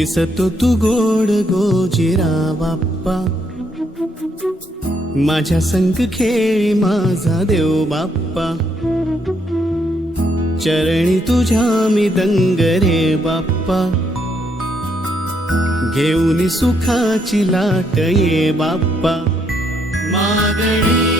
दिसतो तू गोड गोजिरा बाप्पा, माझ्या संग खेळी माझा देव बाप्पा, चरणी तुझ्या मी दंग रे बाप्पा, घेऊन सुखाची लाट ये बाप्पा, मागणी